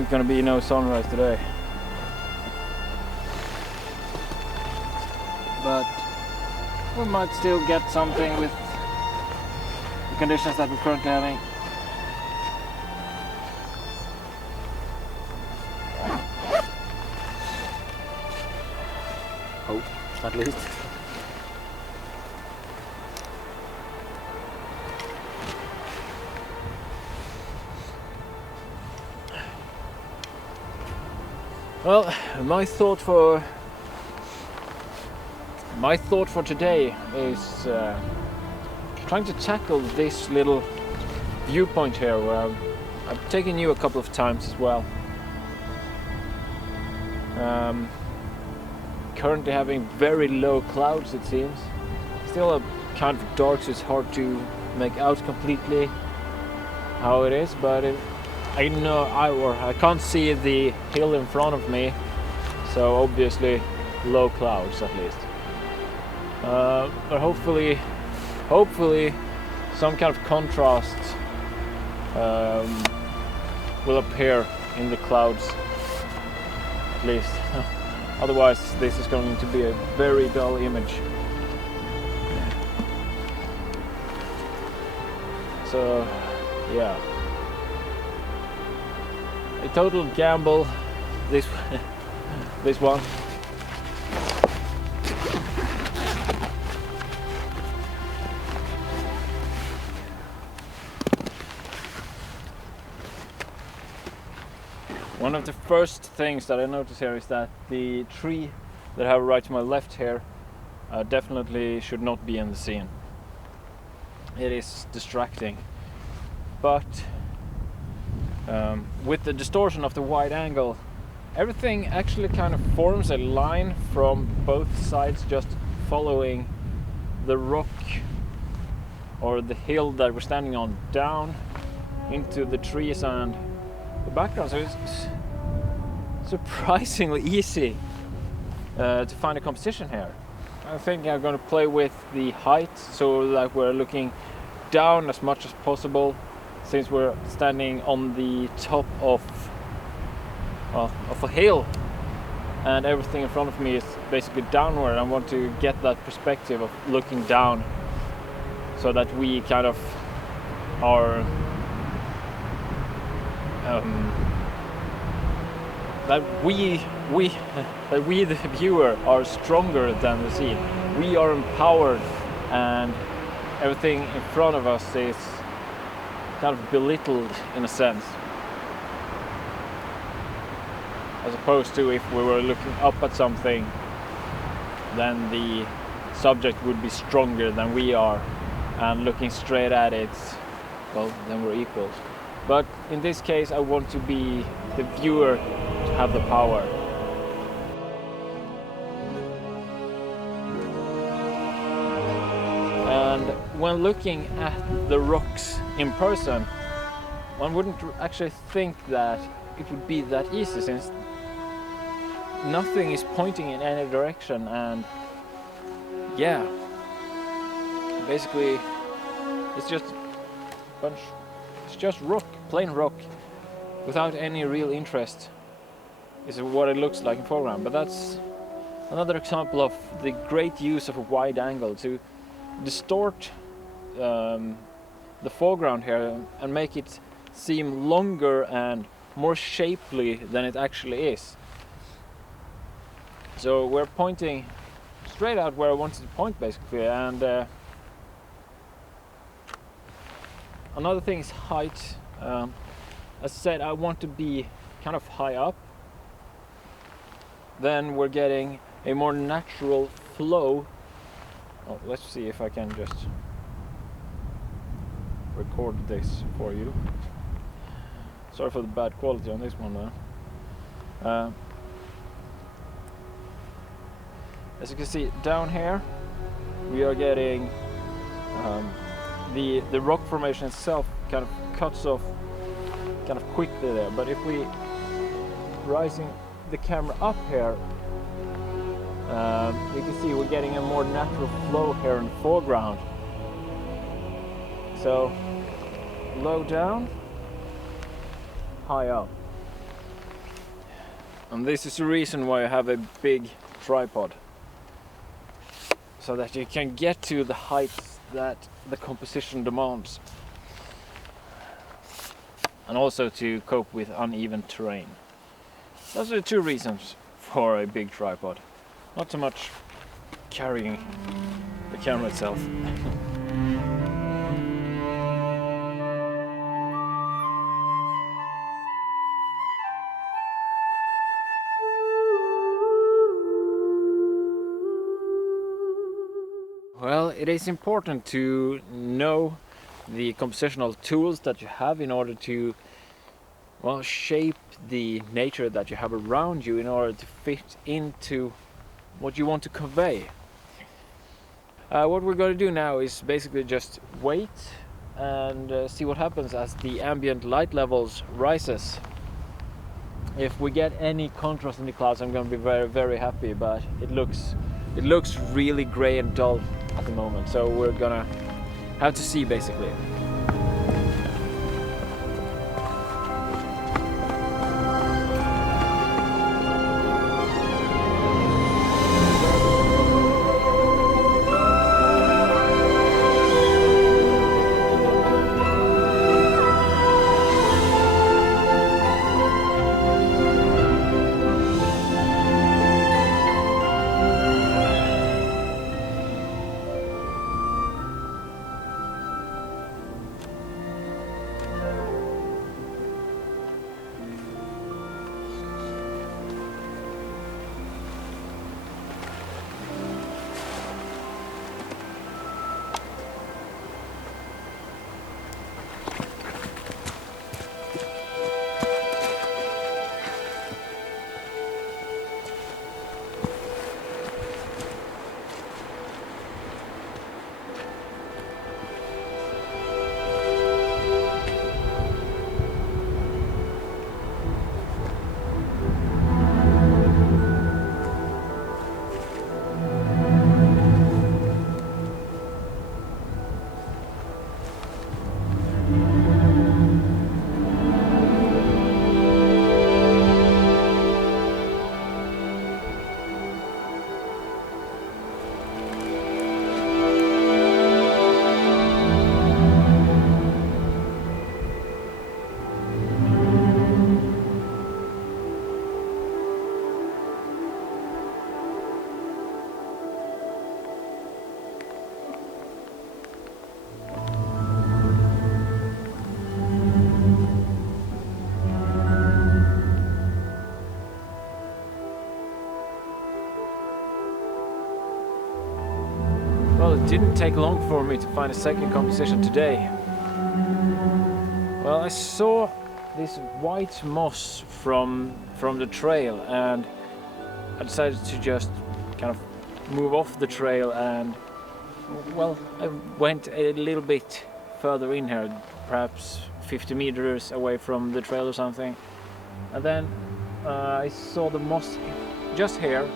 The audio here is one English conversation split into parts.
ain't gonna be no sunrise today. But we might still get something with the conditions that we're currently having. Hope, at least. Well, my thought for today is trying to tackle this little viewpoint here where I've taken you a couple of times as well. Currently having very low clouds, it seems. Still kind of dark, so it's hard to make out completely how it is, but I know I can't see the hill in front of me, so obviously low clouds at least. But hopefully some kind of contrast will appear in the clouds at least. Otherwise this is going to be a very dull image. So yeah. A total gamble, this one. One of the first things that I notice here is that the tree that I have right to my left here definitely should not be in the scene. It is distracting, but with the distortion of the wide angle, everything actually kind of forms a line from both sides, just following the rock or the hill that we're standing on down into the trees and the background. So it's surprisingly easy to find a composition here. I think I'm going to play with the height so that we're looking down as much as possible, since we're standing on the top of a hill and everything in front of me is basically downward. I want to get that perspective of looking down so that we kind of are that we the viewer are stronger than the scene. We are empowered and everything in front of us is kind of belittled in a sense, as opposed to if we were looking up at something, then the subject would be stronger than we are, and looking straight at it, well, then we're equals. But in this case I want to be the viewer to have the power. And when looking at the rocks in person, one wouldn't actually think that it would be that easy, since nothing is pointing in any direction, and yeah, basically it's just rock, plain rock, without any real interest, is what it looks like in foreground. But that's another example of the great use of a wide angle to distort the foreground here and make it seem longer and more shapely than it actually is. So we're pointing straight out where I wanted to point, basically. And another thing is height. As I said, I want to be kind of high up. Then we're getting a more natural flow. Oh, let's see if I can just record this for you. Sorry for the bad quality on this one though. As you can see down here, we are getting the rock formation itself kind of cuts off kind of quickly there. But if we rising the camera up here, you can see we're getting a more natural flow here in the foreground. So low down, high up. And this is the reason why I have a big tripod, so that you can get to the heights that the composition demands, and also to cope with uneven terrain. Those are the two reasons for a big tripod, not so much carrying the camera itself. Well, it is important to know the compositional tools that you have in order to, well, shape the nature that you have around you in order to fit into what you want to convey. What we're going to do now is basically just wait and see what happens as the ambient light levels rises. If we get any contrast in the clouds, I'm going to be very, very happy, but it looks really gray and dull at the moment, so we're gonna have to see basically. Well, it didn't take long for me to find a second composition today. Well, I saw this white moss from the trail, and I decided to just kind of move off the trail, and well, I went a little bit further in here, perhaps 50 meters away from the trail or something, and then I saw the moss just here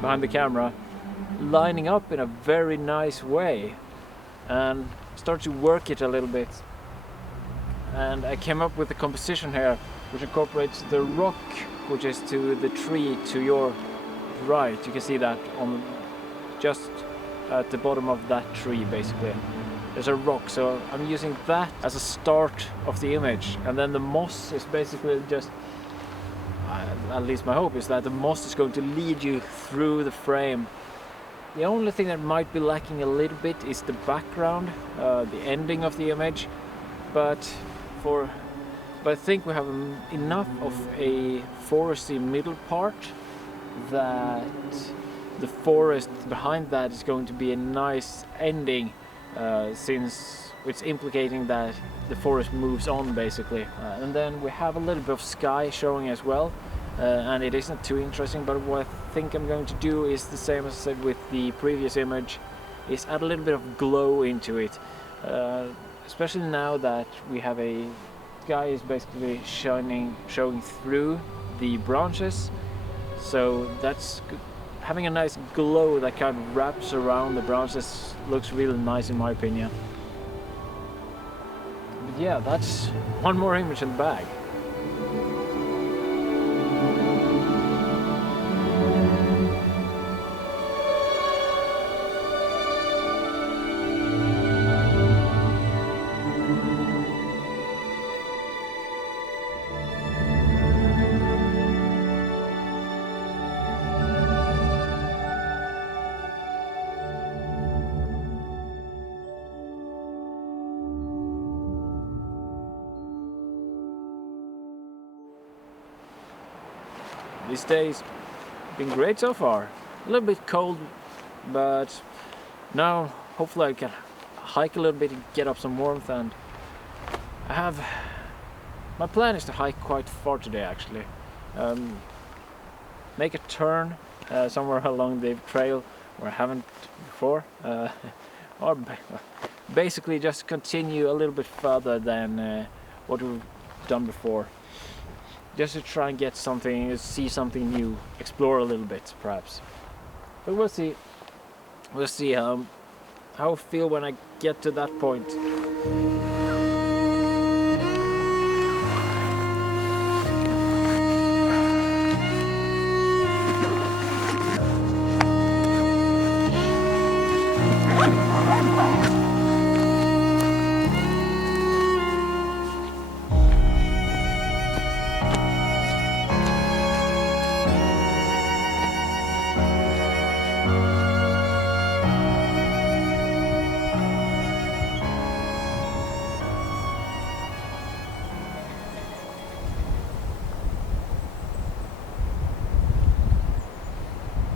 behind the camera lining up in a very nice way, and started to work it a little bit, and I came up with a composition here which incorporates the rock which is to the tree to your right. You can see that on just at the bottom of that tree. Basically there's a rock, so I'm using that as a start of the image, and then the moss is basically just, at least my hope is that the moss is going to lead you through the frame. The only thing that might be lacking a little bit is the background, the ending of the image, but I think we have enough of a foresty middle part that the forest behind that is going to be a nice ending, since it's implicating that the forest moves on basically. And then we have a little bit of sky showing as well, and it isn't too interesting, but what I think I'm going to do is the same as I said with the previous image, is add a little bit of glow into it, especially now that we have a sky is basically showing through the branches, so that's having a nice glow that kind of wraps around the branches. Looks really nice in my opinion. But yeah, that's one more image in the bag. These days been great so far. A little bit cold, but now hopefully I can hike a little bit and get up some warmth. And my plan is to hike quite far today actually. Make a turn somewhere along the trail where I haven't before, or basically just continue a little bit further than what we've done before, just to try and get something, see something new, explore a little bit perhaps. But we'll see how I feel when I get to that point.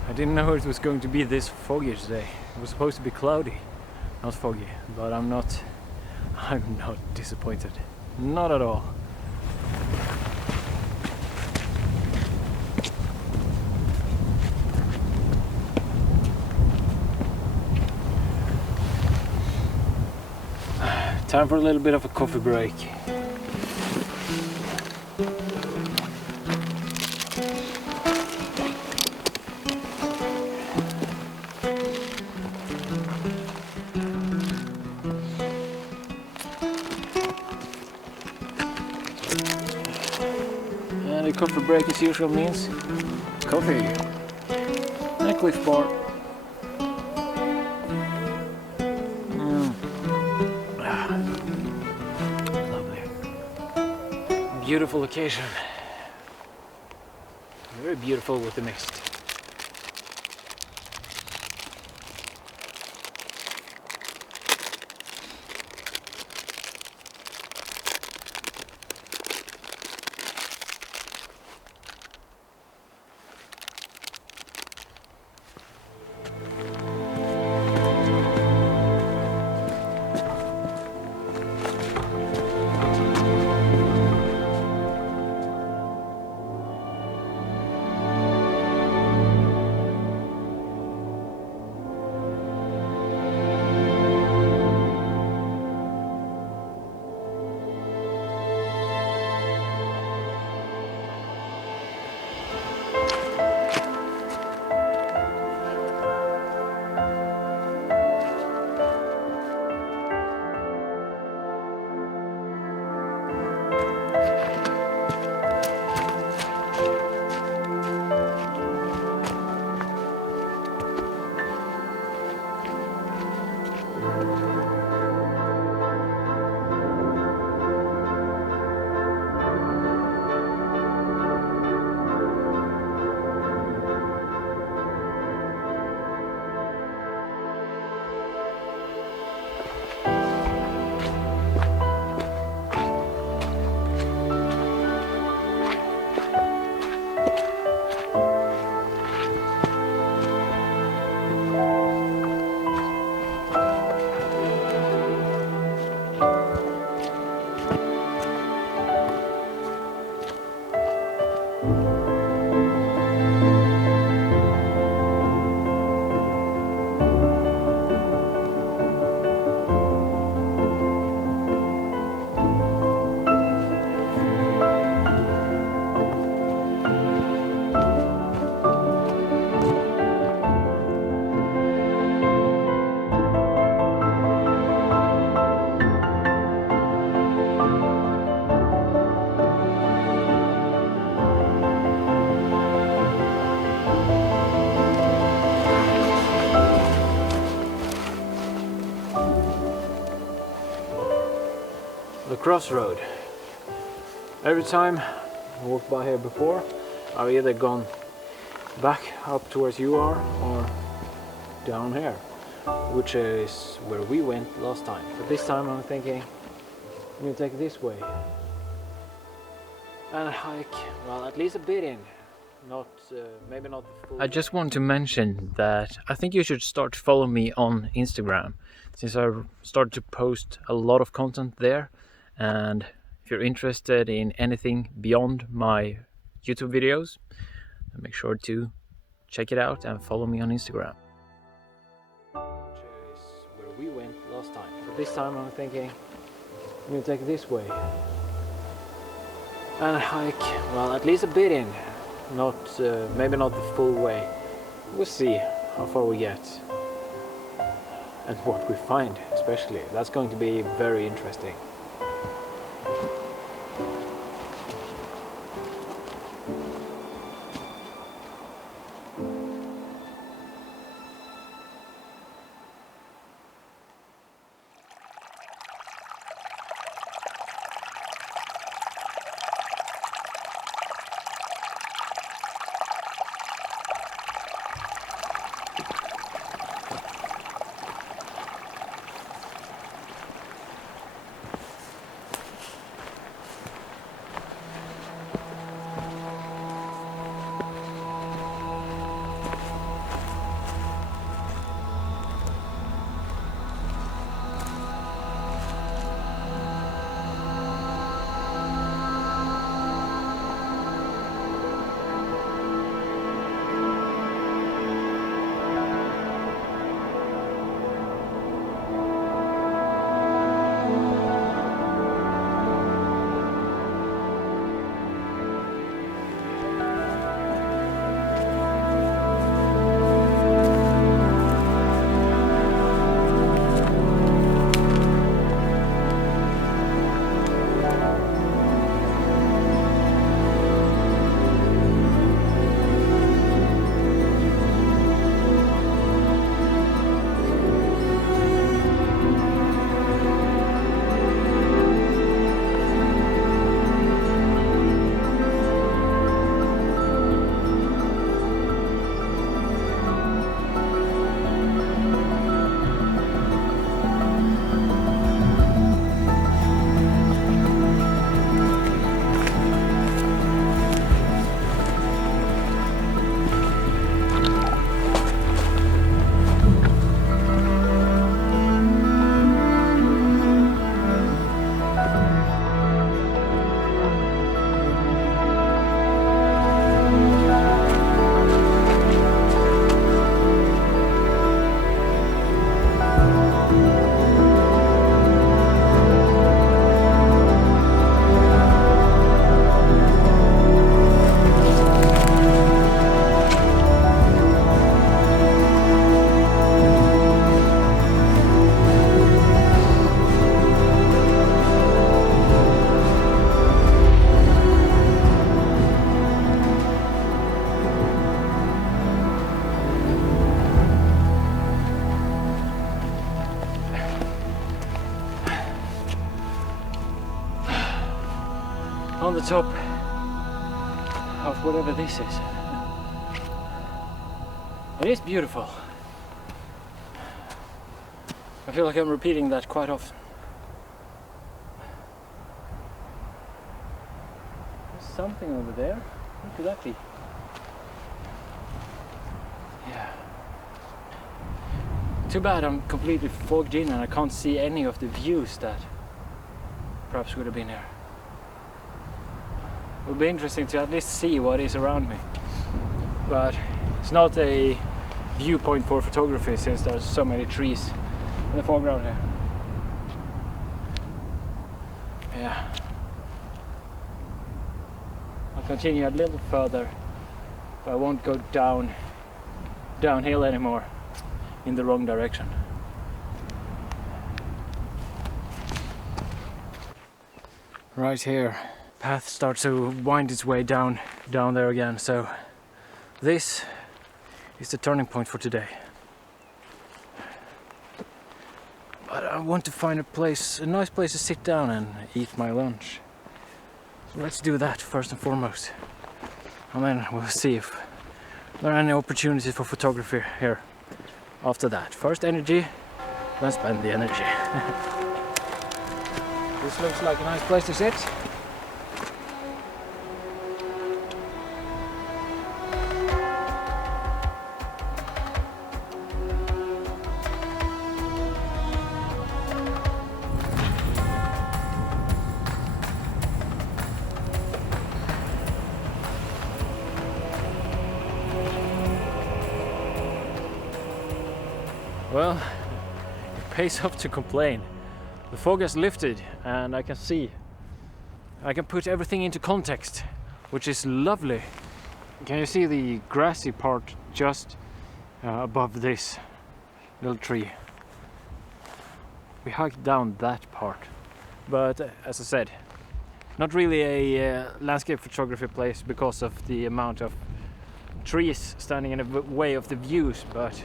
I didn't know it was going to be this foggy today. It was supposed to be cloudy, not foggy, but I'm not disappointed. Not at all. Time for a little bit of a coffee break. And a coffee break as usual means coffee and a Cliff Bar. Lovely. Beautiful location. Very beautiful with the mist. The crossroad. Every time I walked by here before, I've either gone back up towards you are or down here, which is where we went last time. But this time I'm thinking I'm gonna take this way and hike, well, at least a bit in maybe not the full. I just want to mention that I think you should start to follow me on Instagram, since I've started to post a lot of content there. And if you're interested in anything beyond my YouTube videos, make sure to check it out and follow me on Instagram. Which is where we went last time. But this time I'm thinking I'm gonna take it this way and hike, well, at least a bit in. Maybe not the full way. We'll see how far we get and what we find, especially. That's going to be very interesting. On the top of whatever this is. It is beautiful. I feel like I'm repeating that quite often. There's something over there. What could that be? Yeah. Too bad I'm completely fogged in and I can't see any of the views that perhaps would have been here. It would be interesting to at least see what is around me, but it's not a viewpoint for photography since there's so many trees in the foreground here. Yeah. I'll continue a little further, but I won't go downhill anymore in the wrong direction. Right here. Path starts to wind its way down there again, so this is the turning point for today. But I want to find a nice place to sit down and eat my lunch. So let's do that first and foremost, and then we'll see if there are any opportunities for photography here after that. First energy, then spend the energy. This looks like a nice place to sit. Well, it pays off to complain. The fog has lifted and I can see, I can put everything into context, which is lovely. Can you see the grassy part just above this little tree? We hiked down that part, but as I said, not really a landscape photography place because of the amount of trees standing in the way of the views, but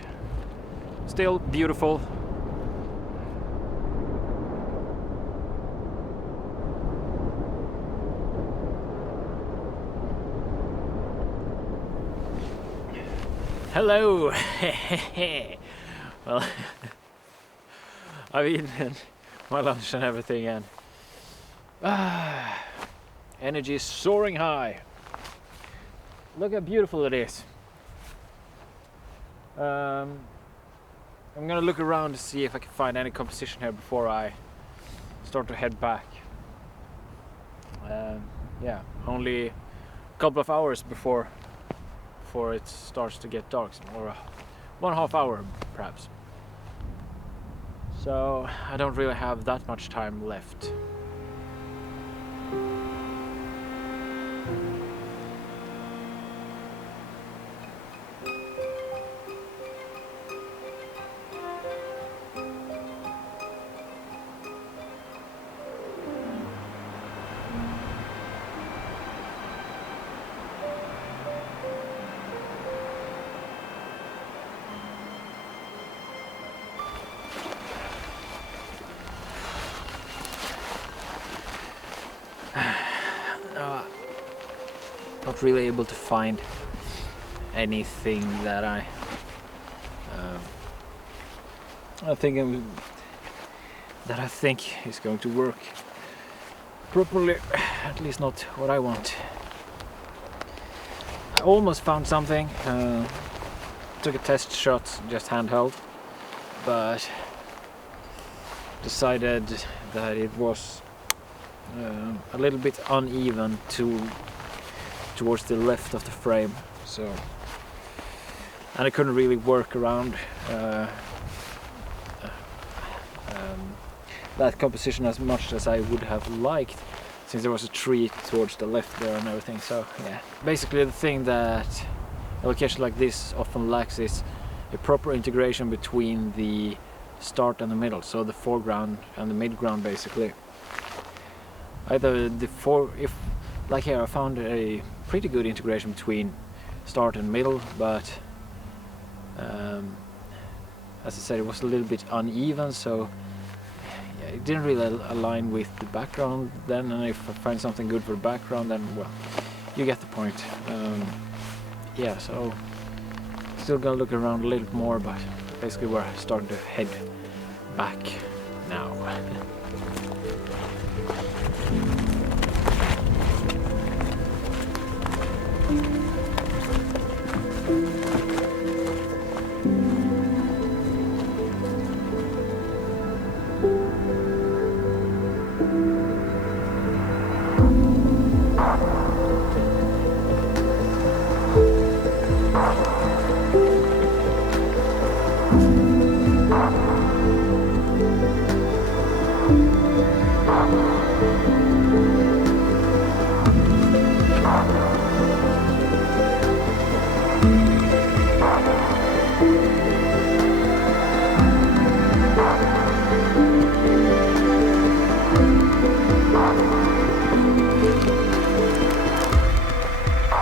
still beautiful. Hello! Well, I've eaten my lunch and everything, and energy is soaring high. Look how beautiful it is. I'm gonna look around to see if I can find any composition here before I start to head back. Yeah, only a couple of hours before it starts to get dark, or 1.5 hour perhaps. So I don't really have that much time left. Not really able to find anything that I think is going to work properly, at least not what I want. I almost found something, took a test shot, just handheld, but decided that it was a little bit uneven towards the left of the frame, so, and I couldn't really work around that composition as much as I would have liked, since there was a tree towards the left there and everything. So yeah, basically the thing that a location like this often lacks is a proper integration between the start and the middle, so the foreground and the midground basically. Either if like here I found a pretty good integration between start and middle, but as I said, it was a little bit uneven, so yeah, it didn't really align with the background then, and if I find something good for the background, then well, you get the point. Yeah, so still gonna look around a little more, but basically we're starting to head back now.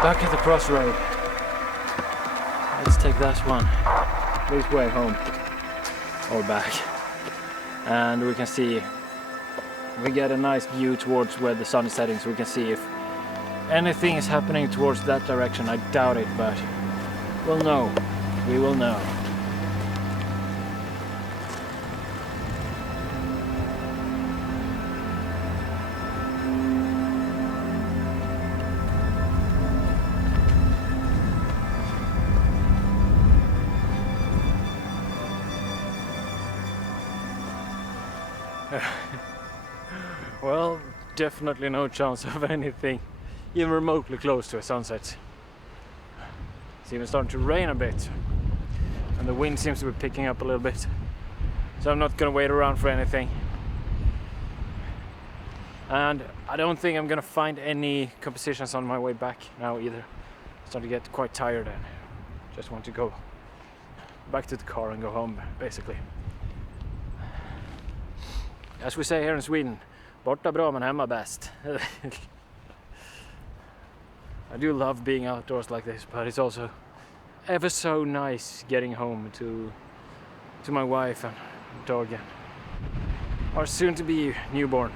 Back at the crossroad. Let's take that one this way home or back, and we can see, we get a nice view towards where the sun is setting, so we can see if anything is happening towards that direction. I doubt it, but we'll know. We will know. Well, definitely no chance of anything even remotely close to a sunset. It's even starting to rain a bit. and the wind seems to be picking up a little bit, so I'm not gonna wait around for anything. And I don't think I'm gonna find any compositions on my way back now either. I'm starting to get quite tired and just want to go back to the car and go home, basically. As we say here in Sweden, borta bra men hemma bäst. I do love being outdoors like this, but it's also ever so nice getting home to my wife and dog and our soon-to-be newborn.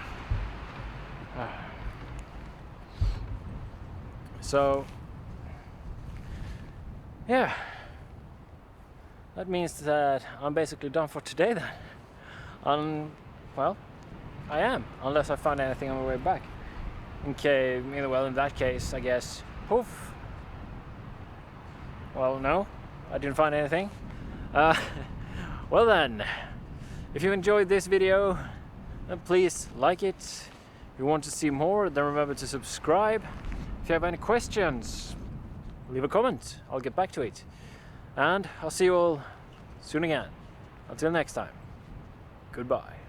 So yeah, that means that I'm basically done for today then. Well, I am, unless I find anything on my way back. Okay, well, in that case, I guess, poof. Well, no, I didn't find anything. Well then, if you enjoyed this video, then please like it. If you want to see more, then remember to subscribe. If you have any questions, leave a comment. I'll get back to it. And I'll see you all soon again. Until next time, goodbye.